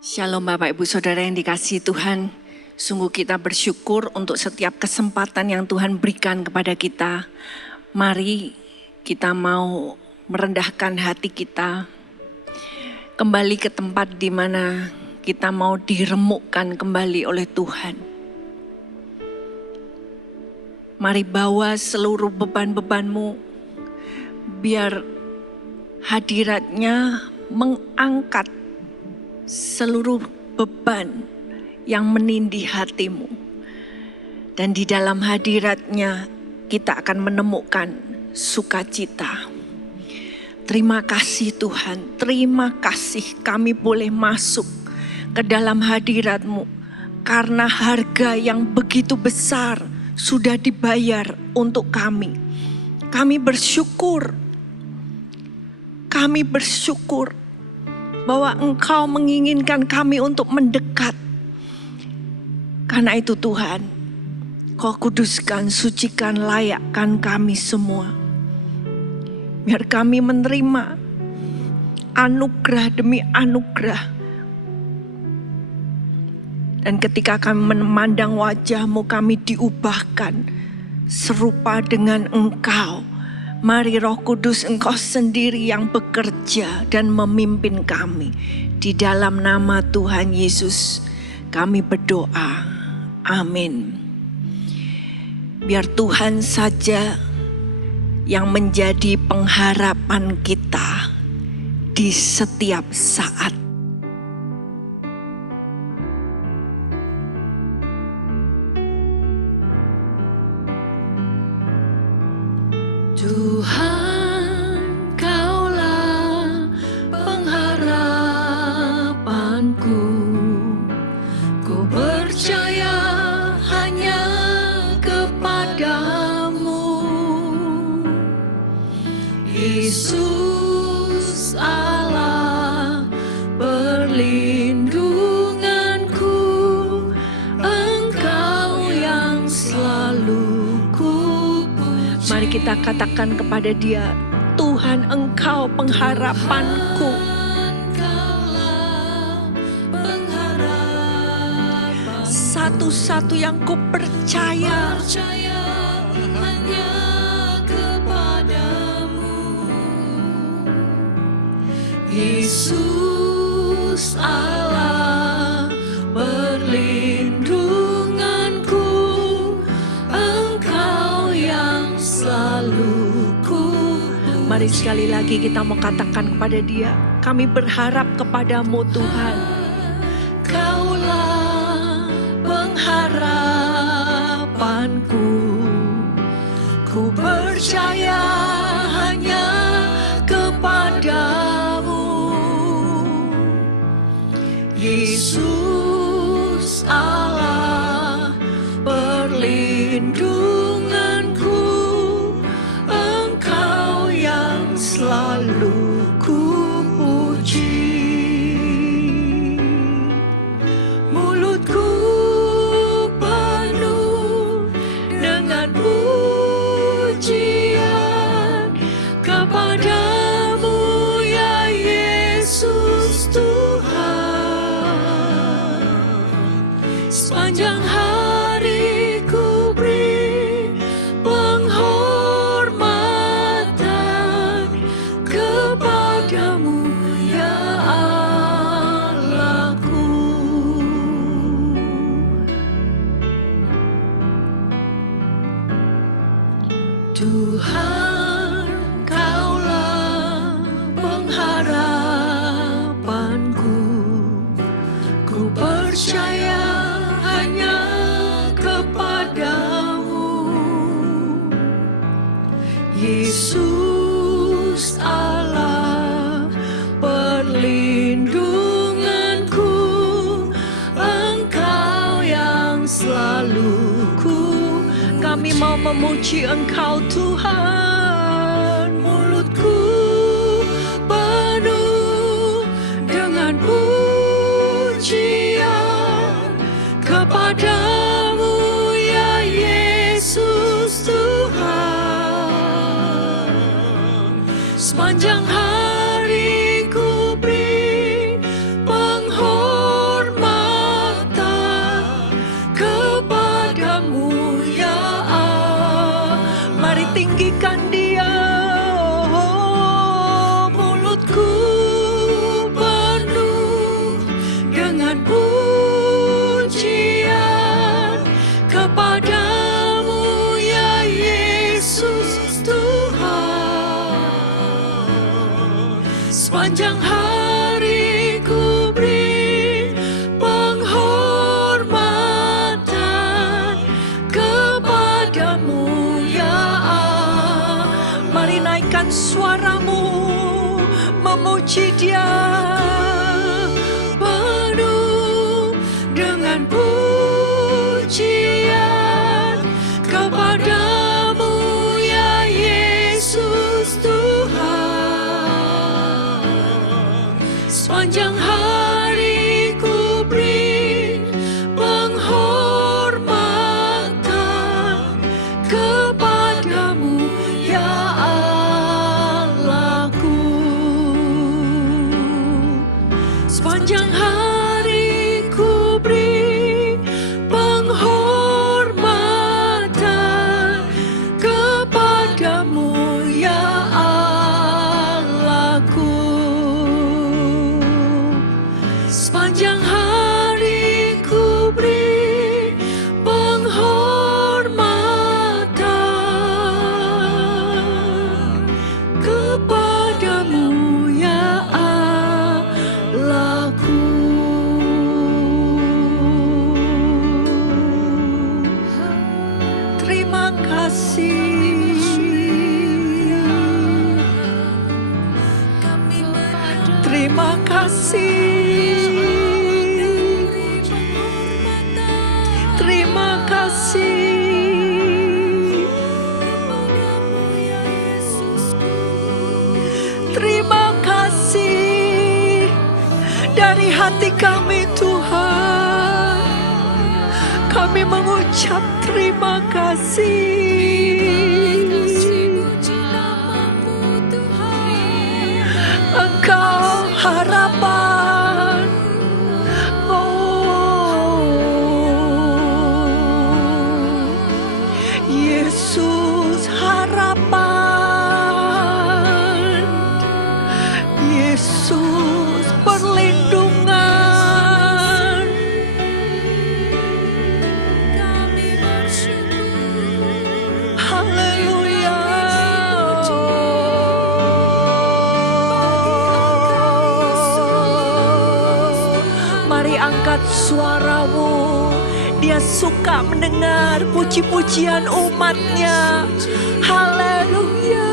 Shalom Bapak Ibu Saudara yang dikasihi Tuhan. Sungguh kita bersyukur untuk setiap kesempatan yang Tuhan berikan kepada kita. Mari kita mau merendahkan hati kita. Kembali ke tempat di mana kita mau diremukkan kembali oleh Tuhan. Mari bawa seluruh beban-bebanmu. Biar hadiratnya mengangkat seluruh beban yang menindih hatimu. Dan di dalam hadiratnya kita akan menemukan sukacita. Terima kasih Tuhan, terima kasih kami boleh masuk ke dalam hadirat-Mu. Karena harga yang begitu besar sudah dibayar untuk kami. Kami bersyukur bahwa Engkau menginginkan kami untuk mendekat. Karena itu Tuhan, Kau kuduskan, sucikan, layakkan kami semua. Biar kami menerima anugerah demi anugerah. Dan ketika kami memandang wajah-Mu, kami diubahkan serupa dengan Engkau. Mari Roh Kudus, Engkau sendiri yang bekerja dan memimpin kami. Di dalam nama Tuhan Yesus kami berdoa. Amin. Biar Tuhan saja yang menjadi pengharapan kita di setiap saat. Tuhan, Kaulah pengharapanku. Ku percaya hanya kepadamu, Yesus Allah perlindunganku. Engkau yang selalu ku puji. Mari kita katakan kepada Dia, Tuhan Engkau pengharapanku. Satu-satu yang ku percaya. Hanya kepadamu, Yesus Allah perlindunganku. Engkau yang selalu ku. Mari sekali lagi kita mau katakan kepada Dia, kami berharap kepadamu Tuhan. Kaulah pengharapanku. Ku percaya hanya kepadamu, Yesus Allah perlindunganku. Engkau yang selalu ku puji. Mulutku penuh dengan pujian kepadamu, ya Yesus Tuhan. Sepanjang hari ku beri penghormatan kepadamu, ya Allahku. Tuhan, Kaulah pengharapanku. Ku percaya hanya kepadamu, Yesus Allah perlindunganku. Engkau yang selalu ku. Kami mau memuji Engkau Tuhan. Mulutku penuh dengan pujian kepadamu, ya Yesus Tuhan. Sepanjang hari ku beri penghormatan suaramu memuji Dia. Penuh dengan pujian kepadamu ya Yesus Tuhan. Sepanjang hari ku beri penghormatan kepadamu ya Allahku. Sepanjang hari ku beri penghormatan kepadamu ya Allahku. Sepanjang hari ku beri penghormatan kepadamu ya Allahku. Terima kasih. Terima kasih. Terima kasih. Terima kasih dari hati kami Tuhan. Kami mengucap terima kasih. Engkau harapan. Yesus harapan. Yesus perlindungan. Haleluya. Mari angkat suaramu. Dia suka mendengar puji-pujian umatnya. Haleluya.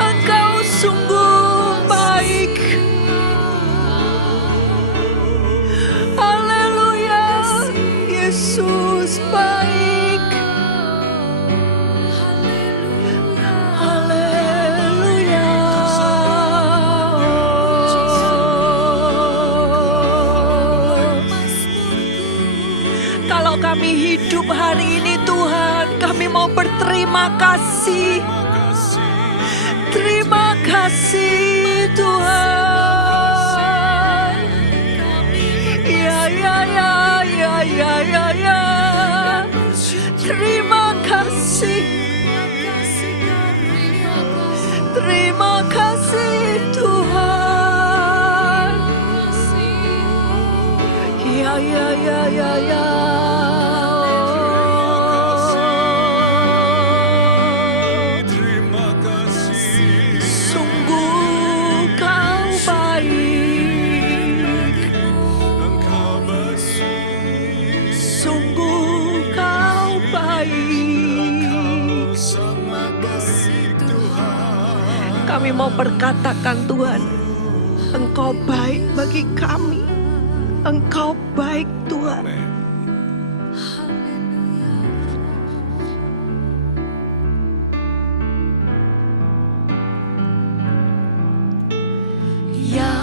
Engkau sungguh baik. Haleluya. Yesus baik. Haleluya. Kalau kami hidup hari ini Tuhan, kami mau berterima kasih. Terima kasih Tuhan. Ya ya ya ya ya ya ya. Terima kasih. Terima kasih Tuhan. Ya ya ya ya ya. Sungguh kau baik. Sungguh kau baik. Kami mau berkatakan Tuhan, Engkau baik bagi kami. Engkau baik Tuhan. Ya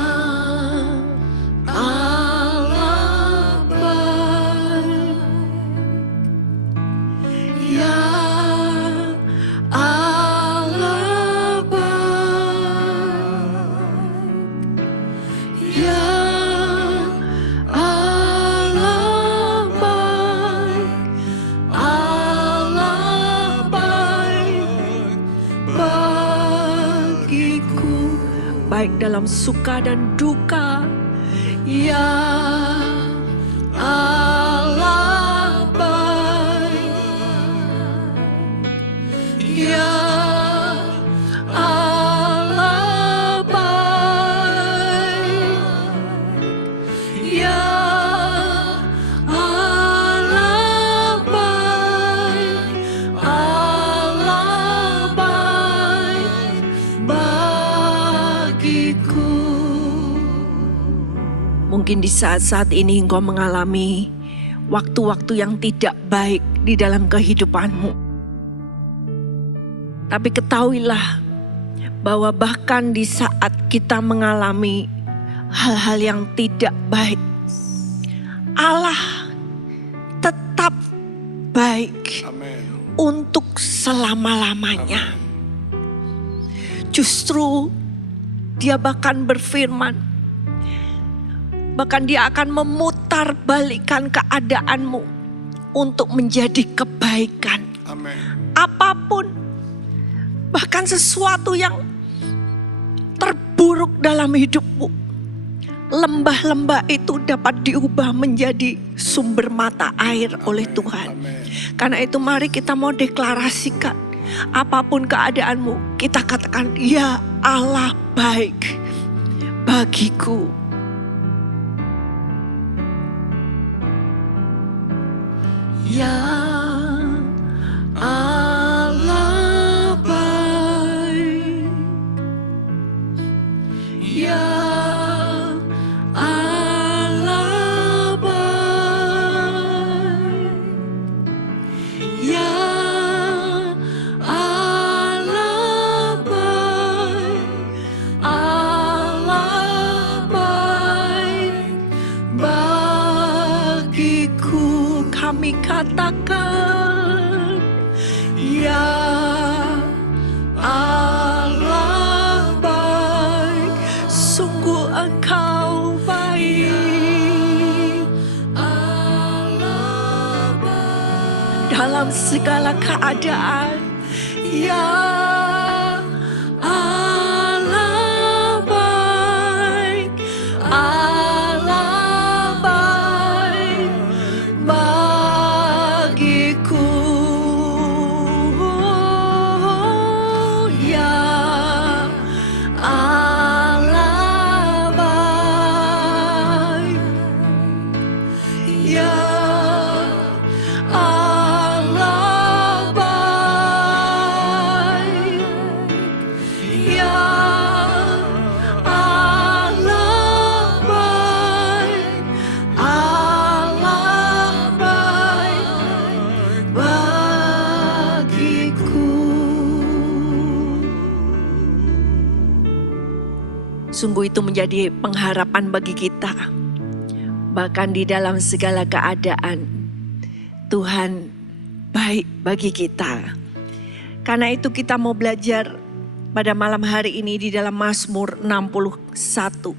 Allah baik. Ya Allah baik. Ya Allah baik. Allah baik bagiku. Baik dalam suka dan duka. Ya Allah baik. Ya Allah baik. Ya Allah baik. Mungkin di saat-saat ini engkau mengalami waktu-waktu yang tidak baik di dalam kehidupanmu. Tapi ketahuilah bahwa bahkan di saat kita mengalami hal-hal yang tidak baik, Allah tetap baik untuk selama-lamanya. Justru Dia bahkan berfirman, bahkan Dia akan memutarbalikkan keadaanmu untuk menjadi kebaikan. Amin. Apapun, bahkan sesuatu yang terburuk dalam hidupmu, lembah-lembah itu dapat diubah menjadi sumber mata air oleh Tuhan. Karena itu mari kita mau deklarasikan, apapun keadaanmu, kita katakan, ya Allah baik bagiku. Ya Allah baik, ya Allah baik, ya Allah baik, Allah baik bagiku. Kami katakan, ya Allah baik, sungguh Engkau baik. Allah baik dalam segala keadaan. Ya Allah baik, Allah baik bagiku. Ya Allah baik, ya Allah baik, ya Allah baik, Allah baik bagiku. Sungguh itu menjadi pengharapan bagi kita. Bahkan di dalam segala keadaan, Tuhan baik bagi kita. Karena itu kita mau belajar pada malam hari ini di dalam Mazmur 61.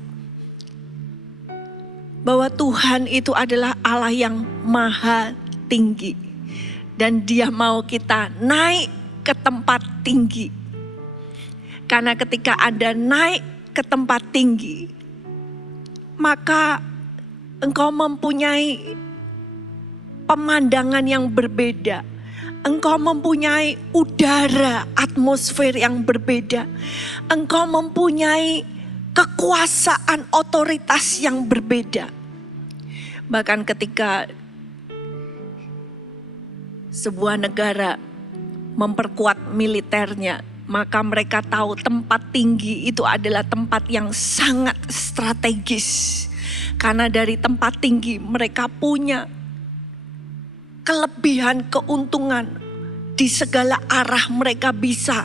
Bahwa Tuhan itu adalah Allah yang maha tinggi. Dan Dia mau kita naik ke tempat tinggi. Karena ketika Anda naik ke tempat tinggi, maka engkau mempunyai pemandangan yang berbeda. Engkau mempunyai udara, atmosfer yang berbeda. Engkau mempunyai kekuasaan, otoritas yang berbeda. Bahkan ketika sebuah negara memperkuat militernya, maka mereka tahu tempat tinggi itu adalah tempat yang sangat strategis. Karena dari tempat tinggi mereka punya kelebihan, keuntungan. Di segala arah mereka bisa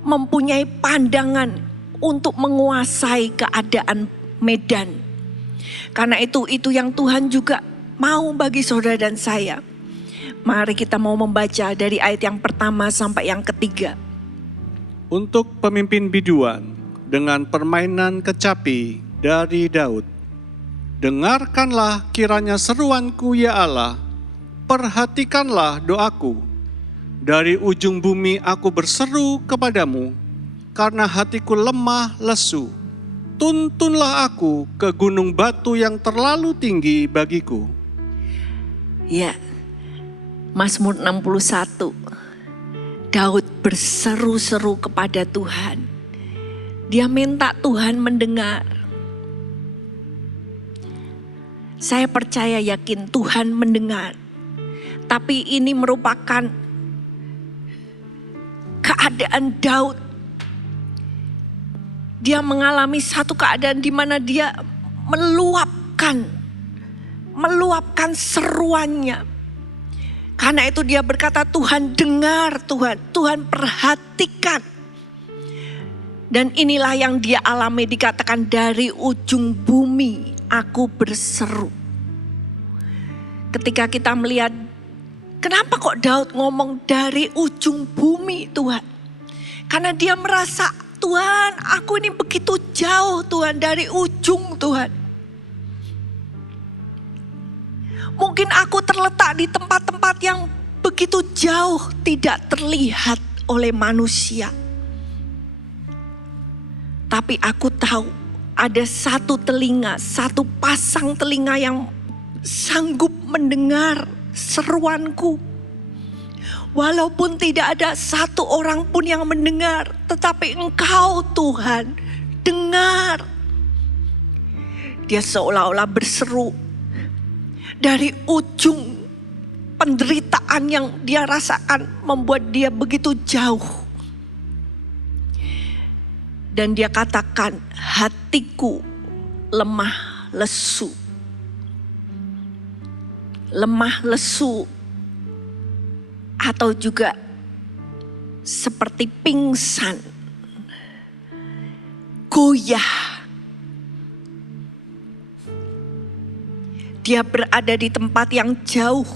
mempunyai pandangan untuk menguasai keadaan medan. Karena itu yang Tuhan juga mau bagi saudara dan saya. Mari kita mau membaca dari ayat yang pertama sampai yang ketiga. Untuk pemimpin biduan dengan permainan kecapi dari Daud. Dengarkanlah kiranya seruanku ya Allah, perhatikanlah doaku. Dari ujung bumi aku berseru kepadamu, karena hatiku lemah lesu. Tuntunlah aku ke gunung batu yang terlalu tinggi bagiku. Ya, Mazmur 61. Daud berseru-seru kepada Tuhan. Dia minta Tuhan mendengar. Saya percaya yakin Tuhan mendengar. Tapi ini merupakan keadaan Daud. Dia mengalami satu keadaan di mana dia meluap meluapkan seruannya. Karena itu dia berkata, Tuhan dengar, Tuhan perhatikan. Dan inilah yang dia alami, dikatakan dari ujung bumi aku berseru. Ketika kita melihat, kenapa kok Daud ngomong dari ujung bumi Tuhan? Karena dia merasa, Tuhan aku ini begitu jauh Tuhan dari ujung Tuhan. Mungkin aku terletak di tempat-tempat yang begitu jauh tidak terlihat oleh manusia. Tapi aku tahu ada satu telinga, satu pasang telinga yang sanggup mendengar seruanku. Walaupun tidak ada satu orang pun yang mendengar, tetapi Engkau Tuhan dengar. Dia seolah-olah berseru dari ujung penderitaan yang dia rasakan membuat dia begitu jauh. Dan dia katakan, hatiku lemah lesu. Lemah lesu atau juga seperti pingsan, goyah. Dia berada di tempat yang jauh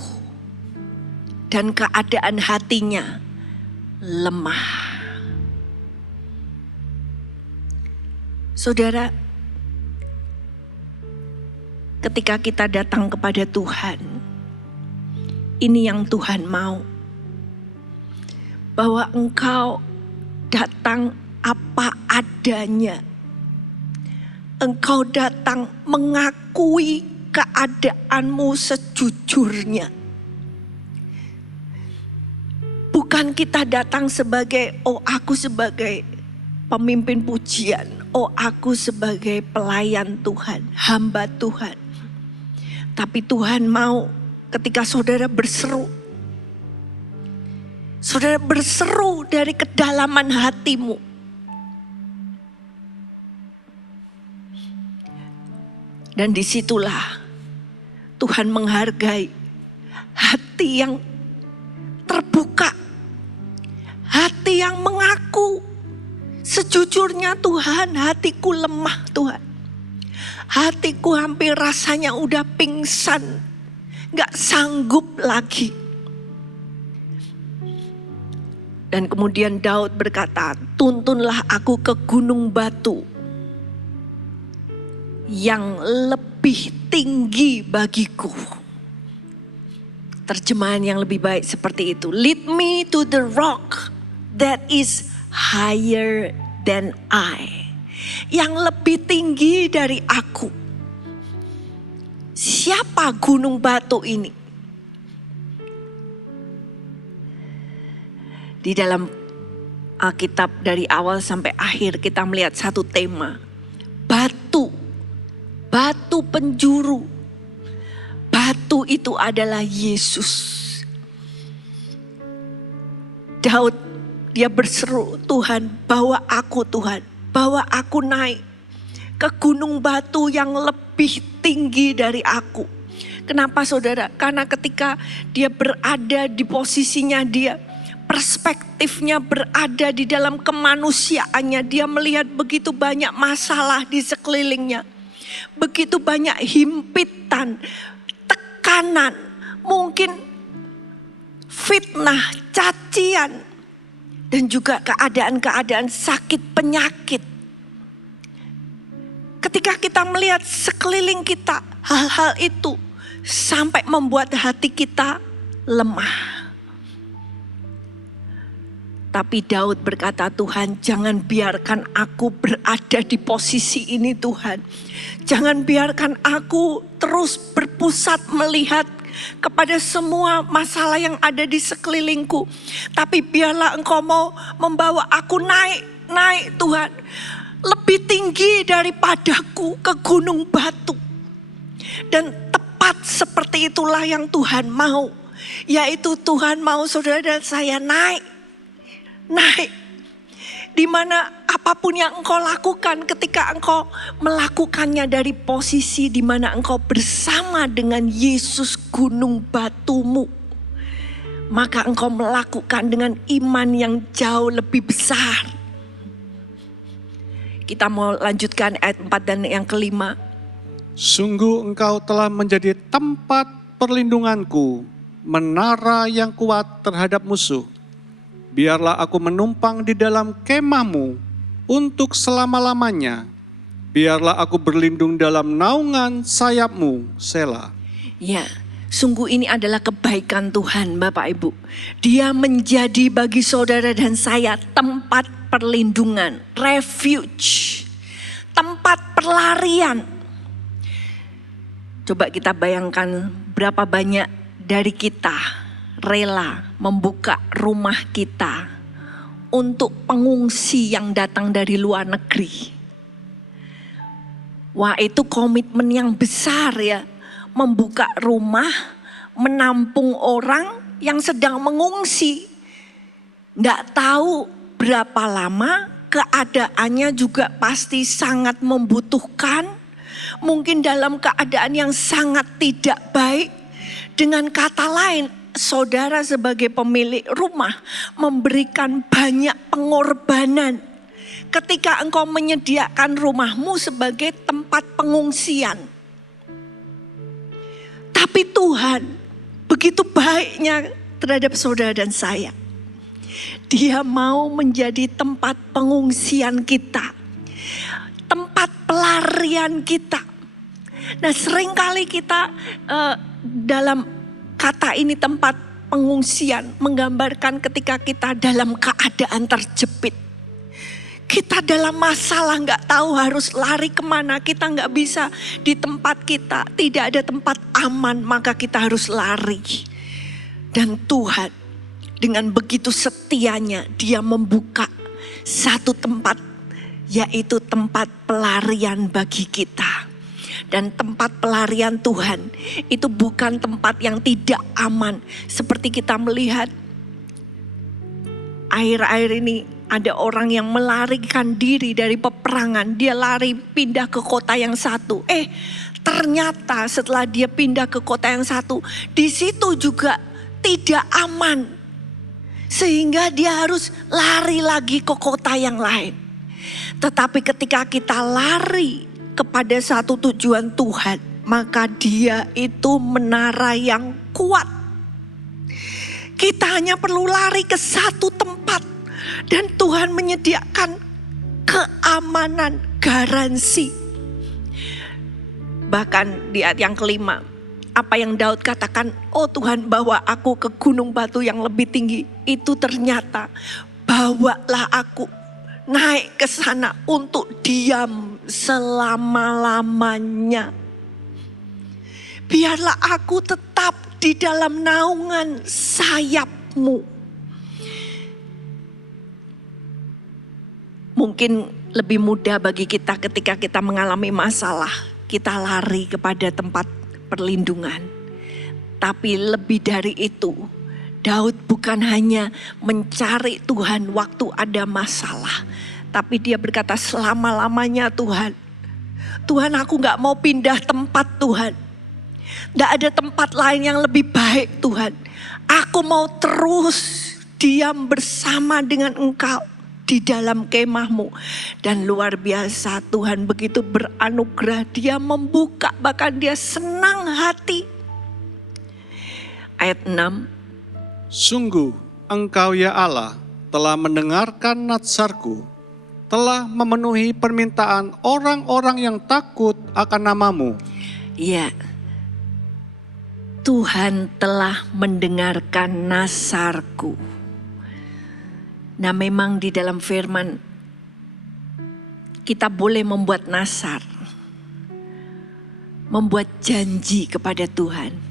dan keadaan hatinya lemah. Saudara, ketika kita datang kepada Tuhan, ini yang Tuhan mau. Bahwa engkau datang apa adanya. Engkau datang mengakui keadaanmu sejujurnya. Bukan kita datang sebagai, oh aku sebagai pemimpin pujian, oh aku sebagai pelayan Tuhan, hamba Tuhan. Tapi Tuhan mau ketika saudara berseru, saudara berseru dari kedalaman hatimu. Dan disitulah Tuhan menghargai hati yang terbuka, hati yang mengaku sejujurnya, Tuhan hatiku lemah Tuhan. Hatiku hampir rasanya udah pingsan, gak sanggup lagi. Dan kemudian Daud berkata, tuntunlah aku ke gunung batu yang lebih tinggi bagiku. Terjemahan yang lebih baik seperti itu. Lead me to the rock that is higher than I. Yang lebih tinggi dari aku. Siapa gunung batu ini? Di dalam Alkitab dari awal sampai akhir kita melihat satu tema. Batu. Batu penjuru. Batu itu adalah Yesus. Daud, dia berseru, Tuhan bawa aku Tuhan. Bawa aku naik ke gunung batu yang lebih tinggi dari aku. Kenapa saudara? Karena ketika dia berada di posisinya dia, perspektifnya berada di dalam kemanusiaannya. Dia melihat begitu banyak masalah di sekelilingnya. Begitu banyak himpitan, tekanan, mungkin fitnah, cacian, dan juga keadaan-keadaan sakit penyakit. Ketika kita melihat sekeliling kita, hal-hal itu sampai membuat hati kita lemah. Tapi Daud berkata, Tuhan jangan biarkan aku berada di posisi ini Tuhan. Jangan biarkan aku terus berpusat melihat kepada semua masalah yang ada di sekelilingku. Tapi biarlah Engkau mau membawa aku naik Tuhan. Lebih tinggi daripadaku ke gunung batu. Dan tepat seperti itulah yang Tuhan mau. Yaitu Tuhan mau saudara dan saya naik. Di mana Apapun yang engkau lakukan, ketika engkau melakukannya dari posisi di mana engkau bersama dengan Yesus gunung batumu, maka engkau melakukan dengan iman yang jauh lebih besar. Kita mau lanjutkan ayat 4 dan yang kelima. Sungguh engkau telah menjadi tempat perlindunganku, menara yang kuat terhadap musuh. Biarlah aku menumpang di dalam kemahmu untuk selama-lamanya. Biarlah aku berlindung dalam naungan sayapmu, Selah. Ya, sungguh ini adalah kebaikan Tuhan Bapak Ibu. Dia menjadi bagi saudara dan saya tempat perlindungan, refuge, tempat pelarian. Coba kita bayangkan berapa banyak dari kita rela membuka rumah kita untuk pengungsi yang datang dari luar negeri. Wah, itu komitmen yang besar ya. Membuka rumah, menampung orang yang sedang mengungsi. Nggak tahu berapa lama, keadaannya juga pasti sangat membutuhkan. Mungkin dalam keadaan yang sangat tidak baik. Dengan kata lain, saudara sebagai pemilik rumah memberikan banyak pengorbanan ketika engkau menyediakan rumahmu sebagai tempat pengungsian. Tapi Tuhan begitu baiknya terhadap saudara dan saya. Dia mau menjadi tempat pengungsian kita, tempat pelarian kita. Nah, seringkali kita dalam kata ini tempat pengungsian menggambarkan ketika kita dalam keadaan terjepit. Kita dalam masalah, nggak tahu harus lari kemana. Kita nggak bisa di tempat kita, tidak ada tempat aman, maka kita harus lari. Dan Tuhan dengan begitu setianya dia membuka satu tempat, yaitu tempat pelarian bagi kita. Dan tempat pelarian Tuhan itu bukan tempat yang tidak aman. Seperti kita melihat akhir-akhir ini ada orang yang melarikan diri dari peperangan. Dia lari pindah ke kota yang satu. Ternyata setelah dia pindah ke kota yang satu, di situ juga tidak aman. Sehingga dia harus lari lagi ke kota yang lain. Tetapi ketika kita lari kepada satu tujuan Tuhan, maka dia itu menara yang kuat. Kita hanya perlu lari ke satu tempat dan Tuhan menyediakan keamanan, garansi. Bahkan di ayat yang kelima, apa yang Daud katakan, oh Tuhan bawa aku ke gunung batu yang lebih tinggi. Itu ternyata bawalah aku naik ke sana untuk diam selama-lamanya. Biarlah aku tetap di dalam naungan sayapmu. Mungkin lebih mudah bagi kita ketika kita mengalami masalah, kita lari kepada tempat perlindungan. Tapi lebih dari itu, Daud bukan hanya mencari Tuhan waktu ada masalah. Tapi dia berkata selama-lamanya Tuhan. Tuhan, aku gak mau pindah tempat Tuhan. Gak ada tempat lain yang lebih baik Tuhan. Aku mau terus diam bersama dengan Engkau di dalam kemahmu. Dan luar biasa Tuhan begitu beranugerah. Dia membuka, bahkan dia senang hati. Ayat 6. Sungguh engkau ya Allah telah mendengarkan natsarku, telah memenuhi permintaan orang-orang yang takut akan namamu. Ya, Tuhan telah mendengarkan nasarku. Nah, memang di dalam firman kita boleh membuat nasar, membuat janji kepada Tuhan.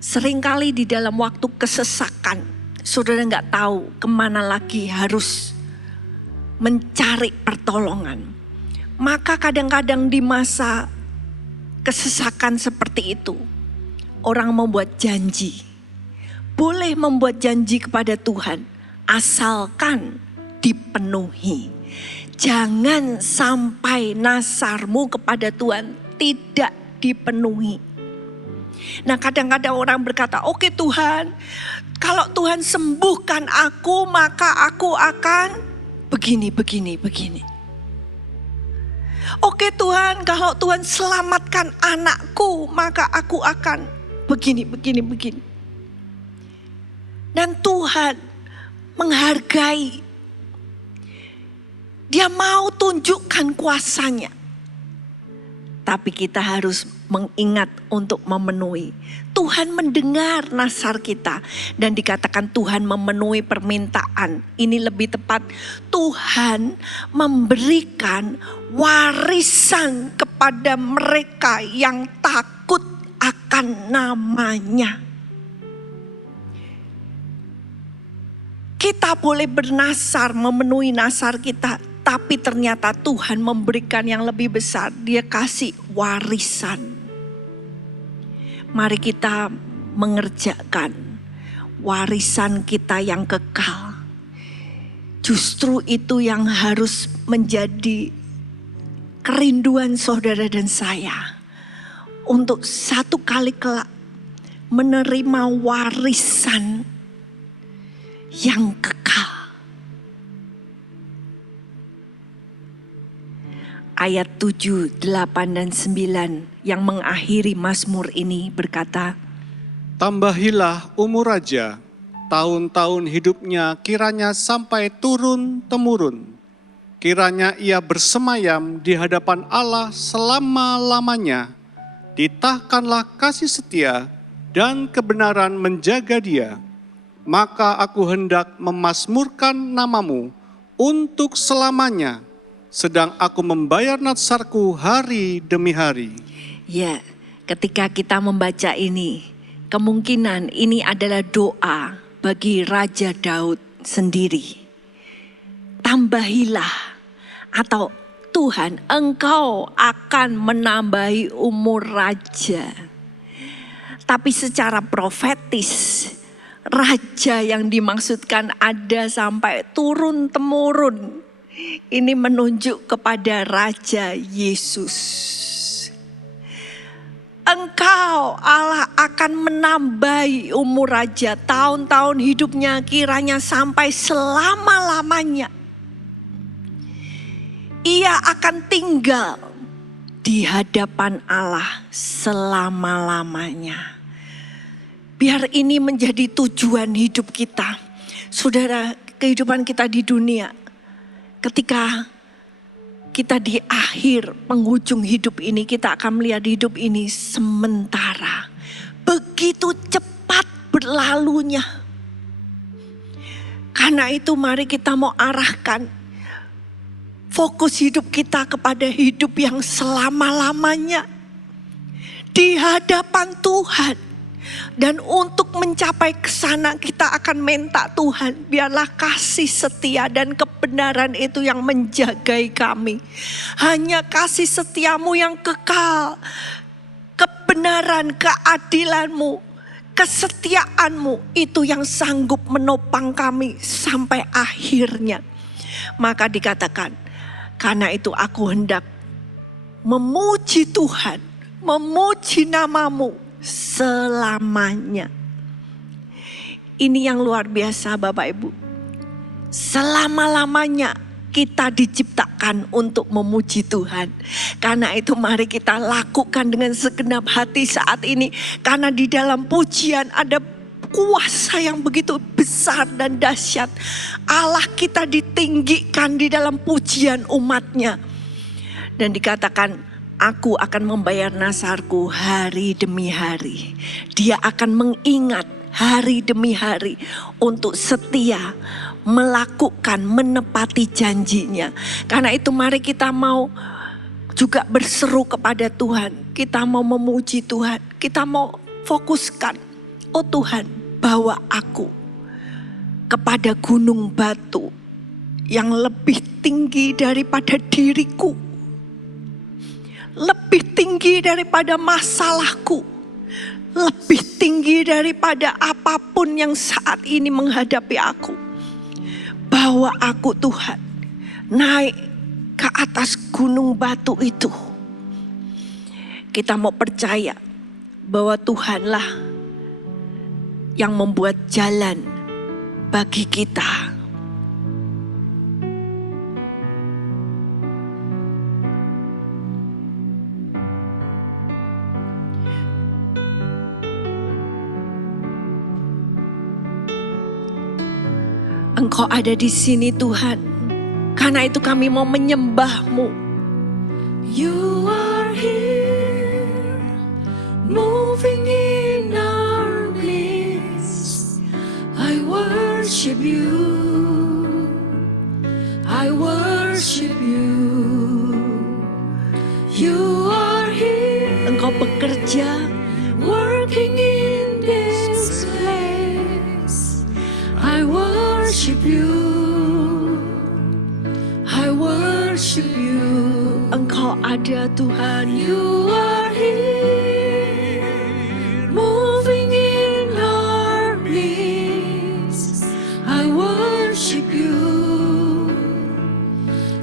Seringkali di dalam waktu kesesakan, saudara nggak tahu kemana lagi harus mencari pertolongan. Maka kadang-kadang di masa kesesakan seperti itu, orang membuat janji. Boleh membuat janji kepada Tuhan, asalkan dipenuhi. Jangan sampai nasarmu kepada Tuhan tidak dipenuhi. Nah, kadang-kadang orang berkata, oke Tuhan, kalau Tuhan sembuhkan aku, maka aku akan begini. Oke Tuhan, kalau Tuhan selamatkan anakku, maka aku akan begini. Dan Tuhan menghargai. Dia mau tunjukkan kuasanya. Tapi kita harus mengingat untuk memenuhi. Tuhan mendengar nasar kita. Dan dikatakan Tuhan memenuhi permintaan. Ini lebih tepat, Tuhan memberikan warisan kepada mereka yang takut akan namanya. Kita boleh bernasar, memenuhi nasar kita. Tapi ternyata Tuhan memberikan yang lebih besar. Dia kasih warisan. Mari kita mengerjakan warisan kita yang kekal. Justru itu yang harus menjadi kerinduan saudara dan saya. Untuk satu kali kelak menerima warisan yang kekal. Ayat 7, 8, dan 9 yang mengakhiri Mazmur ini berkata, Tambahilah umur raja, tahun-tahun hidupnya kiranya sampai turun-temurun. Kiranya ia bersemayam di hadapan Allah selama-lamanya. Ditahkanlah kasih setia dan kebenaran menjaga dia. Maka aku hendak memazmurkan namamu untuk selamanya. Sedang aku membayar natsarku hari demi hari. Ya, ketika kita membaca ini, kemungkinan ini adalah doa bagi Raja Daud sendiri. Tambahilah, atau Tuhan, Engkau akan menambahi umur raja. Tapi secara profetis, raja yang dimaksudkan ada sampai turun-temurun. Ini menunjuk kepada Raja Yesus. Engkau Allah akan menambahi umur raja, tahun-tahun hidupnya kiranya sampai selama-lamanya. Ia akan tinggal di hadapan Allah selama-lamanya. Biar ini menjadi tujuan hidup kita. Saudara, kehidupan kita di dunia, ketika kita di akhir penghujung hidup ini, kita akan melihat hidup ini sementara. Begitu cepat berlalunya. Karena itu mari kita mau arahkan fokus hidup kita kepada hidup yang selama-lamanya. Di hadapan Tuhan. Dan untuk mencapai ke sana kita akan minta Tuhan, biarlah kasih setia dan kebenaran itu yang menjagai kami. Hanya kasih setiamu yang kekal, kebenaran, keadilanmu, kesetiaanmu itu yang sanggup menopang kami sampai akhirnya. Maka dikatakan, karena itu aku hendak memuji Tuhan, memuji namamu selamanya. Ini yang luar biasa Bapak Ibu. Selama-lamanya kita diciptakan untuk memuji Tuhan. Karena itu mari kita lakukan dengan segenap hati saat ini. Karena di dalam pujian ada kuasa yang begitu besar dan dahsyat. Allah kita ditinggikan di dalam pujian umatnya. Dan dikatakan, aku akan membayar nasarku hari demi hari. Dia akan mengingat hari demi hari untuk setia melakukan, menepati janjinya. Karena itu mari kita mau juga berseru kepada Tuhan. Kita mau memuji Tuhan. Kita mau fokuskan. Oh Tuhan, bawa aku kepada gunung batu yang lebih tinggi daripada diriku. Lebih tinggi daripada masalahku. Lebih tinggi daripada apapun yang saat ini menghadapi aku. bawa aku Tuhan naik ke atas gunung batu itu. Kita mau percaya bahwa Tuhanlah yang membuat jalan bagi kita. Engkau ada di sini Tuhan. Karena itu kami mau menyembah-Mu. You are here, moving in our midst. I worship you. I worship you. You are here. Engkau bekerja Working in this place. I worship you. I worship you. Engkau ada Tuhan. You are here, moving in our midst. I worship you.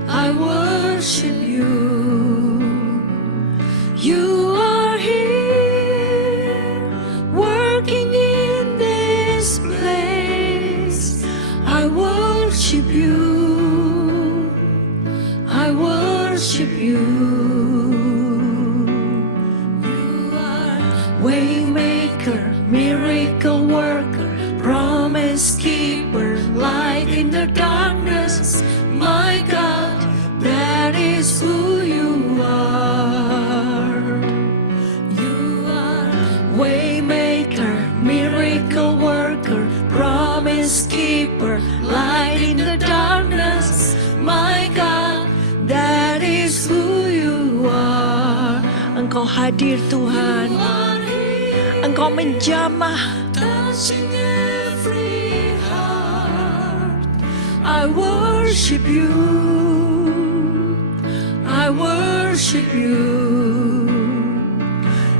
I worship you. You are here, working in this place. I worship you. I worship you. You are waymaker, miracle worker, promise keeper, light in the darkness. My God, that is who you are. You are waymaker, miracle worker, promise keeper, light in the darkness. My God, that is who you are. Engkau hadir Tuhan. You are here, Engkau menjamah. touching every heart. I worship you. I worship you.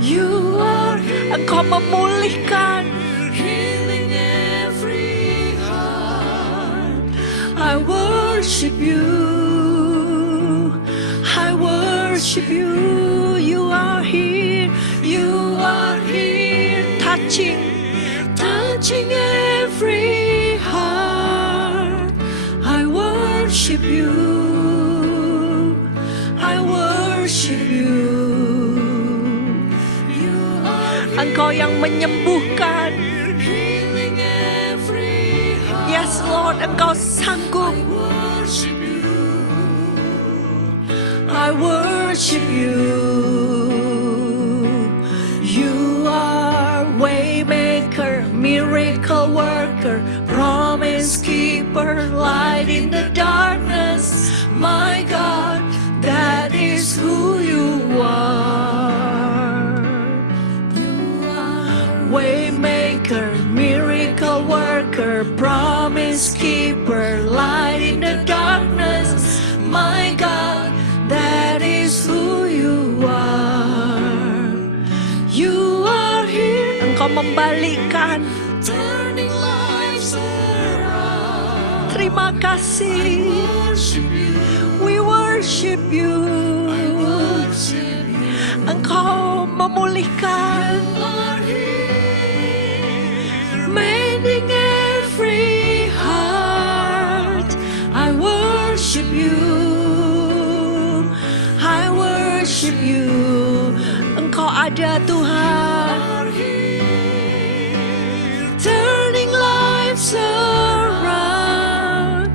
You are here, Engkau memulihkan. healing every heart. I worship you. I worship you. You are here. You are here. Touching every heart. I worship you. I worship you. You are Engkau yang menyembuhkan. healing every heart. Yes Lord, Engkau sanggup. I worship you. I worship you. You are waymaker, miracle worker, promise keeper, light in the darkness. My God, that is who you are. You are Waymaker, miracle worker, promise keeper, light in the darkness. My God, that is who you are. You are here. Engkau membalikkan. turning lives around. Terima kasih. Worship you. We worship you. Worship you. Engkau memulihkan. Are here, Mending every heart. I worship you. I worship you. Engkau ada Tuhan. are here, Turning lives around.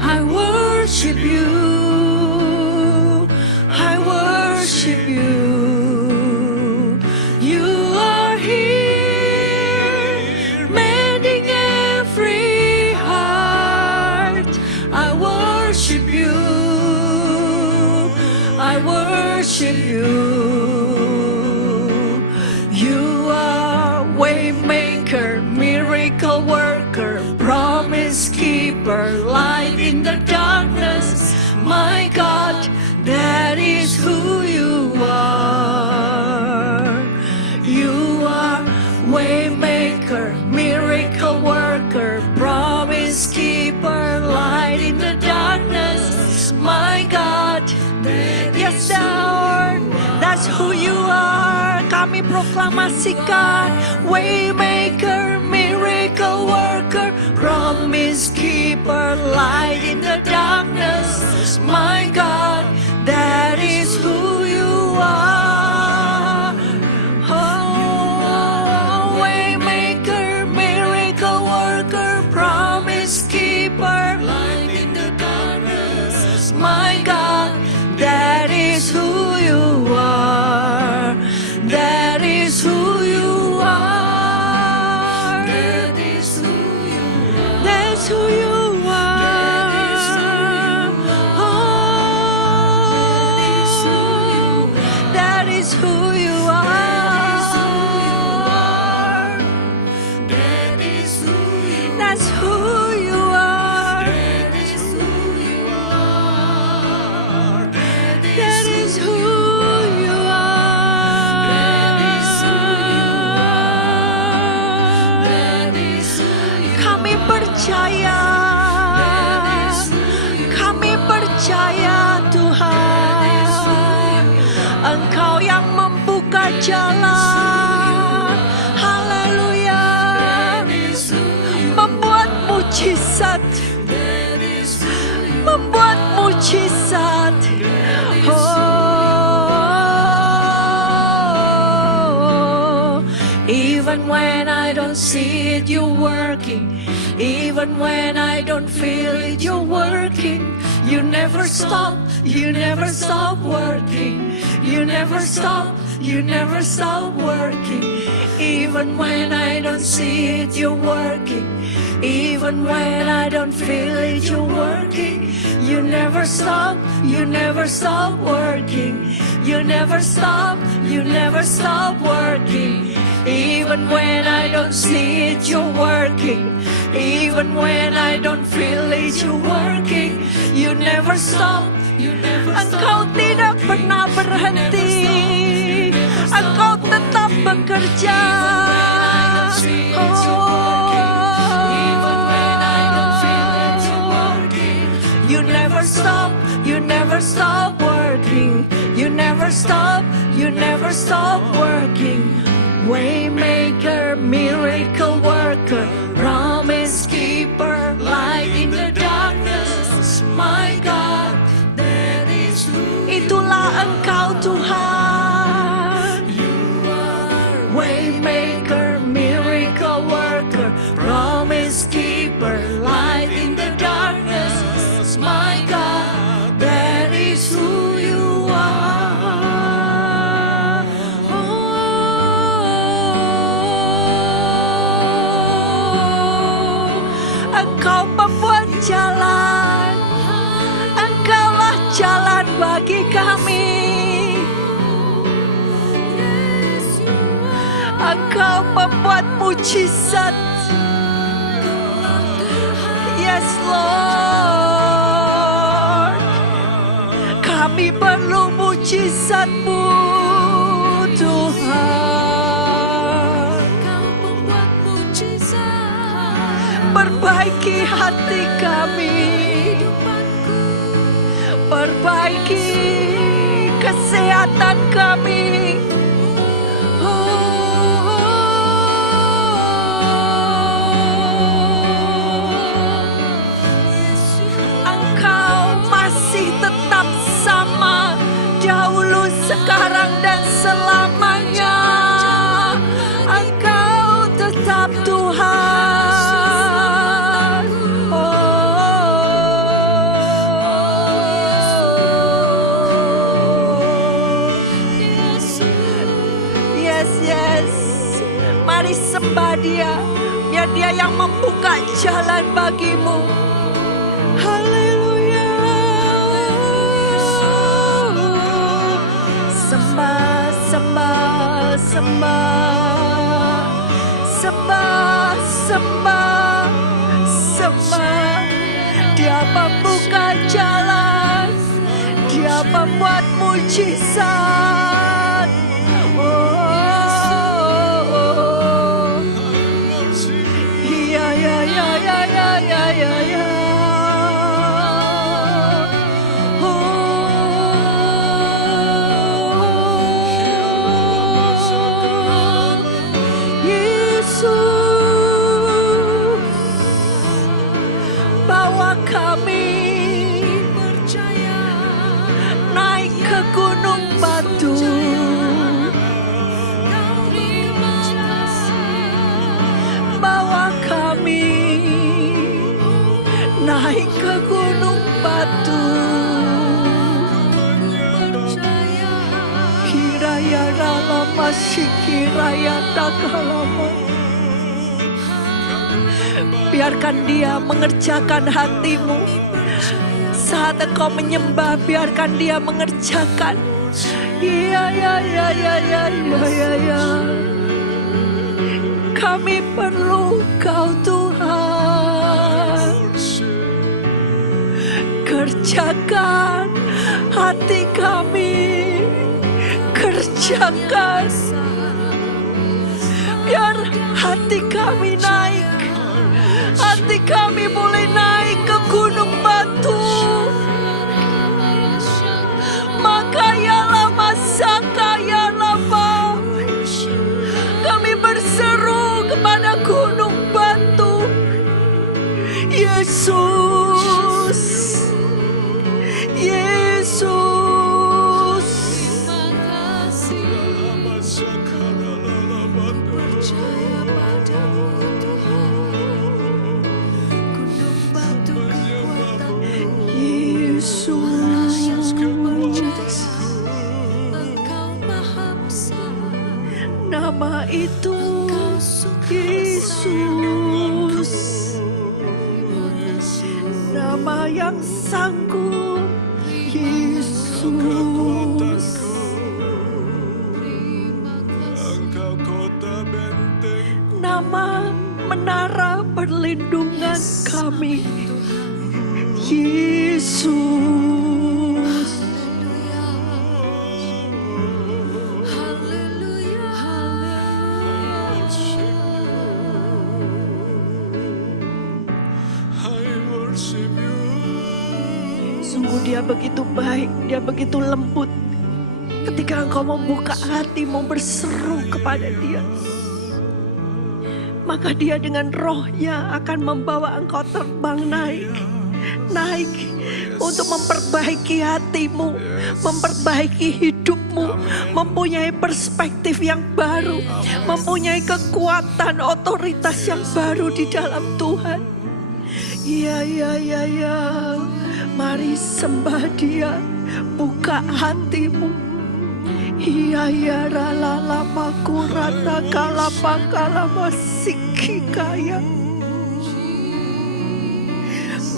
I worship you. I worship you. You are here, mending every heart. I worship you. I worship you. You are waymaker, miracle worker, promise keeper, light in the darkness. My God, that is who you are. You are waymaker, miracle worker, promise keeper, light That's who you are. Kami proklamasikan Waymaker, miracle worker, promise keeper, light in the darkness. My God, that is who you are. Oh, Waymaker, miracle worker, promise keeper, Light in the darkness. my God, that is who you are. That is who you are. That is who you are. That's who you are. Oh, that is who you are. That is who you are. That's who you are. That is who you are. That is who you are. That is who you are. That is who you are. Kami percaya. Kami percaya Tuhan, Engkau yang membuka jalan. Haleluya. Membuat mujizat. Membuat mujizat. Oh, even when I don't see it, you're working. Even when I don't feel it, you're working. You never stop, you never stop working. You never stop, you never stop working. Even when I don't see it, you're working. Even when I don't feel it, you're working. You never stop, you never stop working. You never stop, you never stop working. Even when I don't see it, you're working. Even when I don't feel it, you're working. You never stop, you never stop. Engkau tidak pernah berhenti. Engkau tetap bekerja. You never stop, you never stop working. You never stop, you never stop working. Waymaker, miracle worker, promise keeper, light in the darkness. My God, that is who itulah Engkau Tuhan. Waymaker, miracle worker, promise keeper, light in the darkness. My God, that is who you are. Oh, Engkau pembuat jalan. Engkaulah jalan bagi kami. Engkau membuat mujizat. Yes, Lord. Kami perlu mujizat-Mu, Tuhan. Perbaiki hati kami. Perbaiki kesehatan kami. Tetap sama dahulu, sekarang dan selamanya. Engkau tetap Tuhan. Yes, yes. Mari sembah Dia, biar Dia yang membuka jalan bagimu. Haleluya. Sembah, sembah, sembah, sembah, sembah, sembah. Dia membuka jalan, Dia membuat mujizat. Oh, iya, ya, ya, ya, ya, ya, ya, ya. naik ke gunung batu. Kiraya lama sikiraya dakalama. Biarkan dia mengerjakan hatimu. Saat engkau menyembah, biarkan dia mengerjakan. Ya. Kami perlu Kau Tuhan. Kerjakan hati kami. Kerjakan. Biar hati kami naik. Hati kami boleh naik ke gunung batu. Maka ya lama saka ya lama. Kami berseru kepada gunung batu. Yesus. Yesus. Percaya padamu Tuhan. Gunung batu kekuatan. Yesus. Engkau maha besar. Nama itu Yesus. Nama yang sanggup. Yesus. Nama menara perlindungan kami. Yesus. Haleluya. Sungguh dia begitu baik, dia begitu lembut. Ketika engkau membuka hatimu berseru kepada dia, maka dia dengan rohnya akan membawa engkau terbang naik untuk memperbaiki hatimu, memperbaiki hidupmu, mempunyai perspektif yang baru, mempunyai kekuatan, otoritas yang baru di dalam Tuhan. Ya. Mari sembah dia, buka hatimu. Iya rala makurata kalapa kalama sikikaya.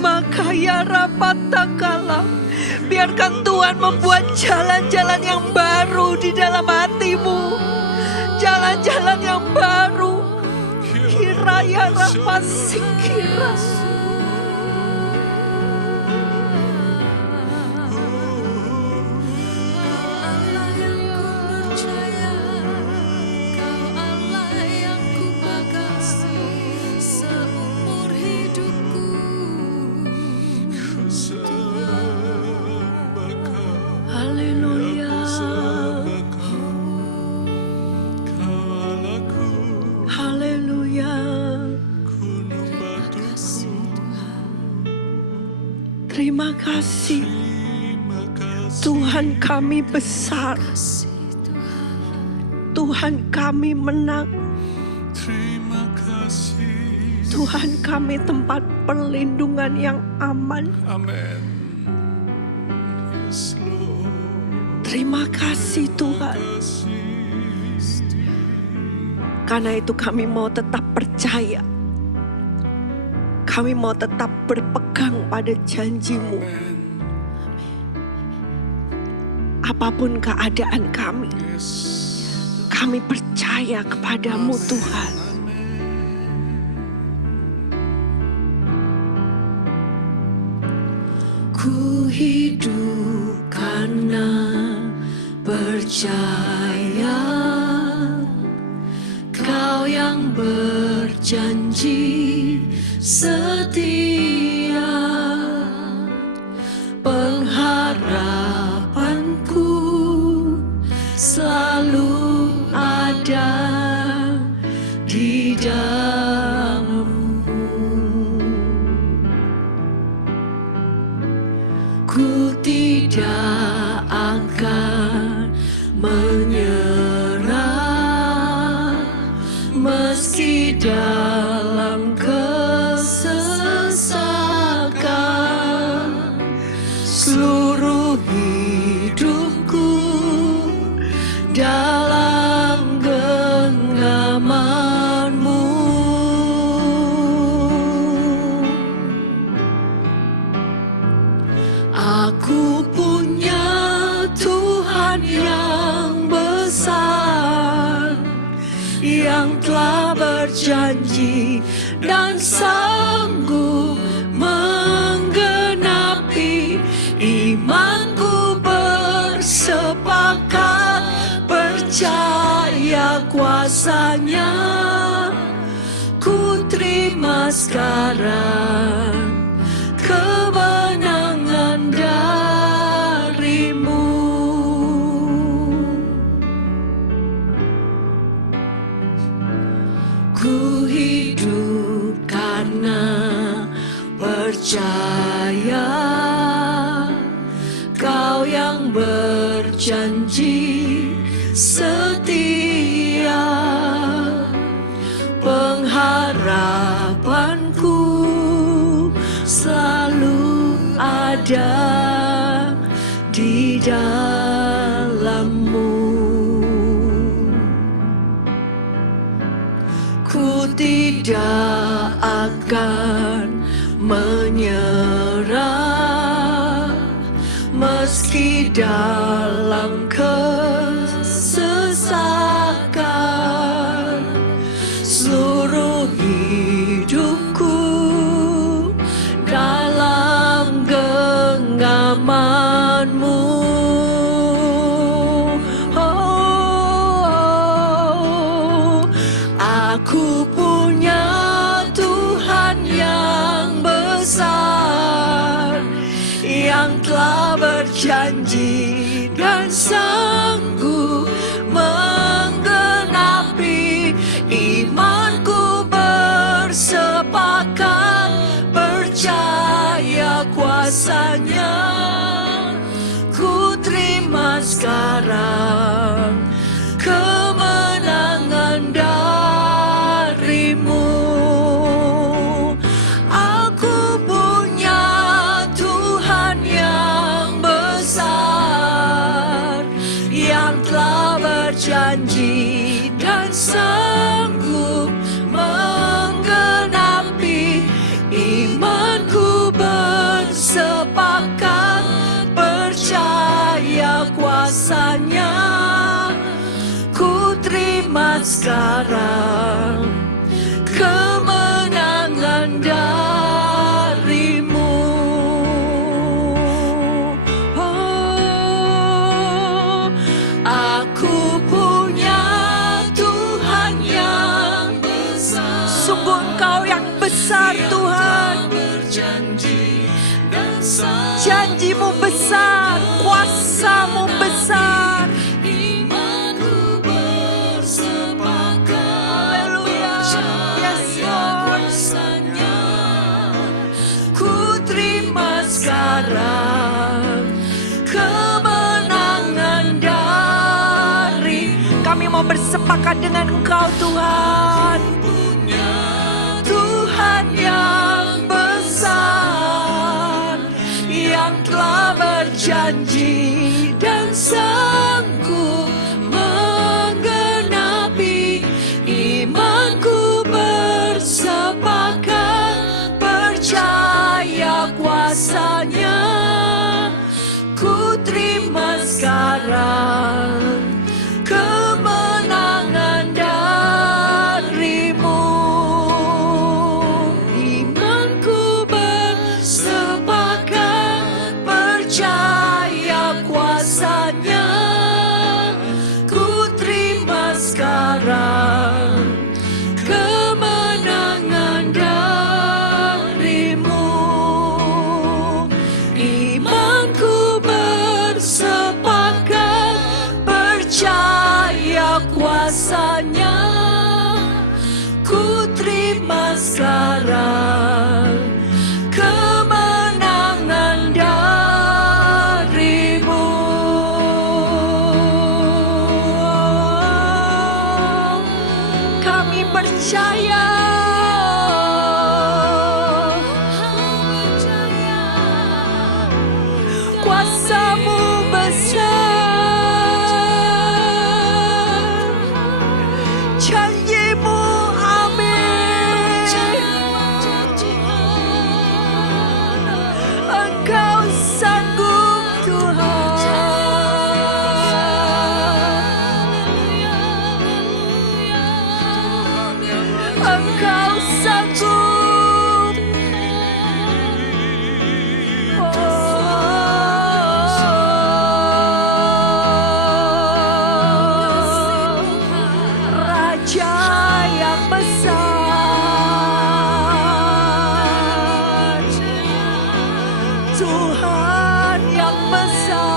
Maka ya rapatakala. Biarkan Tuhan membuat jalan-jalan yang baru di dalam hatimu. Jalan-jalan yang baru. Kiraya rapasikiras. Terima kasih Tuhan, kami besar. Tuhan kami menang. Tuhan kami tempat perlindungan yang aman. Amin. Yes, Lord. Terima kasih Tuhan. Karena itu kami mau tetap percaya. Kami mau tetap berpegang pada janji-Mu. Apapun keadaan kami, kami percaya kepada-Mu Tuhan. Ku hidup karena percaya Kau yang berjanji setia, pengharapanku selalu ada di dalam-Mu. Ku tidak akan menyerah meski dalam kesesakan. berjanji dan sanggup menggenapi. Imanku bersepakat percaya kuasa-Nya. Ku terima sekarang kemenangan dari-Mu. Ku hidup karena percaya Kau yang berjanji setia. Pengharapanku selalu ada di dalam-Mu. Ku tidak akan menyerah meski dalam kesesakan. Seluruh hidupku dalam genggaman-Mu. Aku punya Tuhan yang besar, yang telah berjanji dan sanggup menggenapi. Imanku bersepakat percaya kuasa-Nya. Ku terima sekarang kemenangan dari-Mu. Aku punya Tuhan yang besar, yang telah berjanji dan sanggup menggenapi. Imanku bersepakat percaya kuasa-Nya. Ku terima sekarang kemenangan dari-Mu. Oh, aku punya Tuhan yang besar. Sungguh Engkau yang besar, Tuhan. Janji-Mu besar, kuasa-Mu besar. Imanku bersepakat Haleluya. Yes, Lord. kuasa-Nya. Ku terima sekarang kemenangan dari. Kami mau bersepakat dengan Engkau, Tuhan. Tuhan yang besar, yang telah berjanji dan sanggup menggenapi. Imanku bersepakat percaya kuasa-Nya. Ku terima sekarang kemenangan dari-Mu. Imanku bersepakat percaya kuasa-Nya. Ku terima sekarang kemenangan dari-Mu. Imanku bersepakat percaya kuasa-Nya. Ku terima sekarang kemenangan dari-Mu. Kami percaya. Kuasa-Mu besar, janji-Mu amin. Engkau sanggup, Tuhan. Engkau sanggup. Raja yang besar, Tuhan yang besar,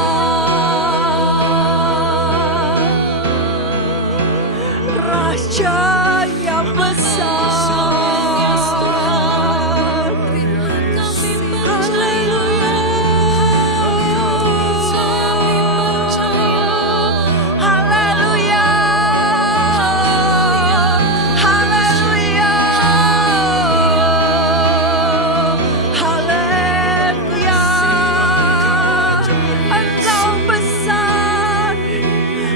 Raja yang besar. Haleluya. Haleluya. Haleluya. Haleluya. Engkau besar.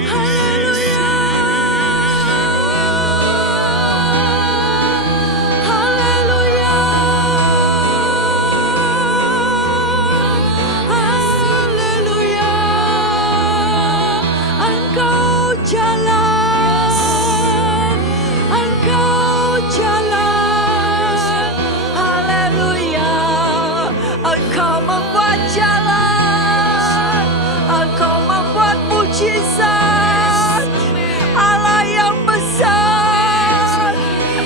Haleluya. Haleluya. Haleluya. Engkau jalan. Engkau jalan. Haleluya. Engkau membuat jalan. Engkau membuat mujizat. Allah yang besar.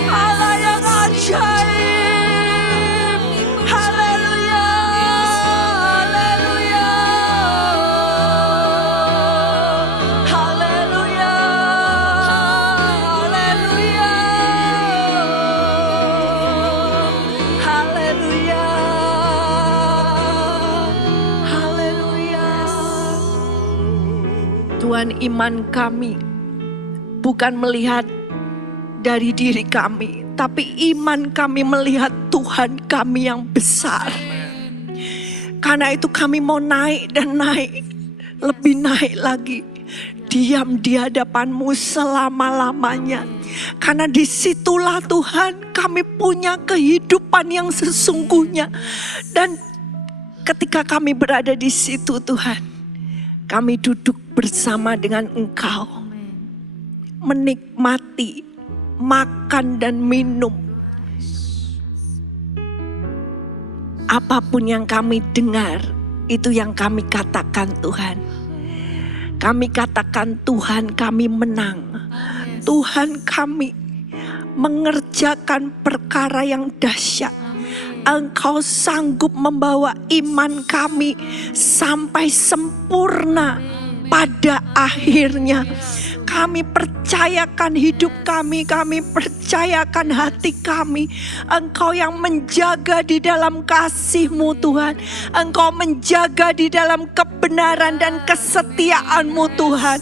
Allah yang ajaib. Haleluya. Haleluya. Haleluya. Haleluya. Haleluya. Haleluya. Tuhan, iman kami bukan melihat dari diri kami, tapi iman kami melihat Tuhan kami yang besar. Karena itu kami mau naik dan naik, lebih naik lagi. Diam di hadapan-Mu selama-lamanya. Karena disitulah Tuhan kami punya kehidupan yang sesungguhnya. Dan ketika kami berada di situ Tuhan, kami duduk bersama dengan Engkau. Menikmati, makan dan minum. Apapun yang kami dengar, itu yang kami katakan Tuhan. Kami katakan Tuhan kami menang. Tuhan kami mengerjakan perkara yang dahsyat. Engkau sanggup membawa iman kami sampai sempurna pada akhirnya. Kami percayakan hidup kami percayakan hati kami. Engkau yang menjaga di dalam kasih-Mu Tuhan. Engkau menjaga di dalam kebenaran dan kesetiaan-Mu Tuhan.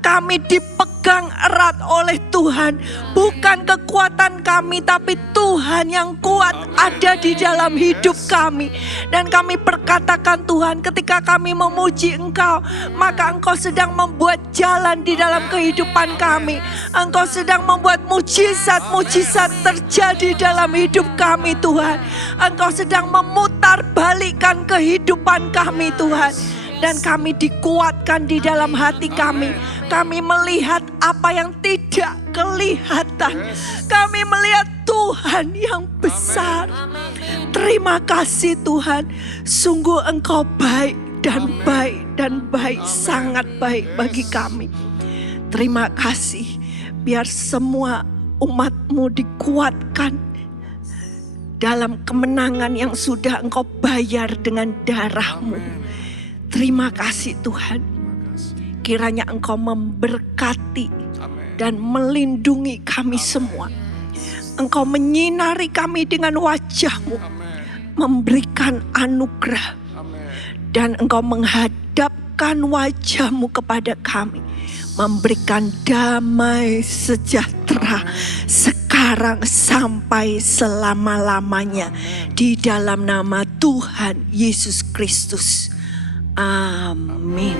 Kami dipegang erat oleh Tuhan. Bukan kekuatan kami, tapi Tuhan yang kuat ada di dalam hidup kami. Dan kami perkatakan Tuhan, ketika kami memuji Engkau, maka Engkau sedang membuat jalan di dalam kehidupan kami. Engkau sedang membuat mujizat-mujizat terjadi dalam hidup kami Tuhan. Engkau sedang memutar balikkan kehidupan kami Tuhan. Dan kami dikuatkan di dalam hati kami. Kami melihat apa yang tidak kelihatan. Kami melihat Tuhan yang besar. Terima kasih Tuhan. Sungguh Engkau baik dan baik dan baik. Sangat baik bagi kami. Terima kasih. Biar semua umat-Mu dikuatkan dalam kemenangan yang sudah Engkau bayar dengan darah-Mu. Terima kasih Tuhan. Kiranya Engkau memberkati dan melindungi kami semua. Engkau menyinari kami dengan wajah-Mu, memberikan anugerah. Dan Engkau menghadapkan wajah-Mu kepada kami, memberikan damai sejahtera sekarang sampai selama-lamanya. Di dalam nama Tuhan Yesus Kristus. Amin.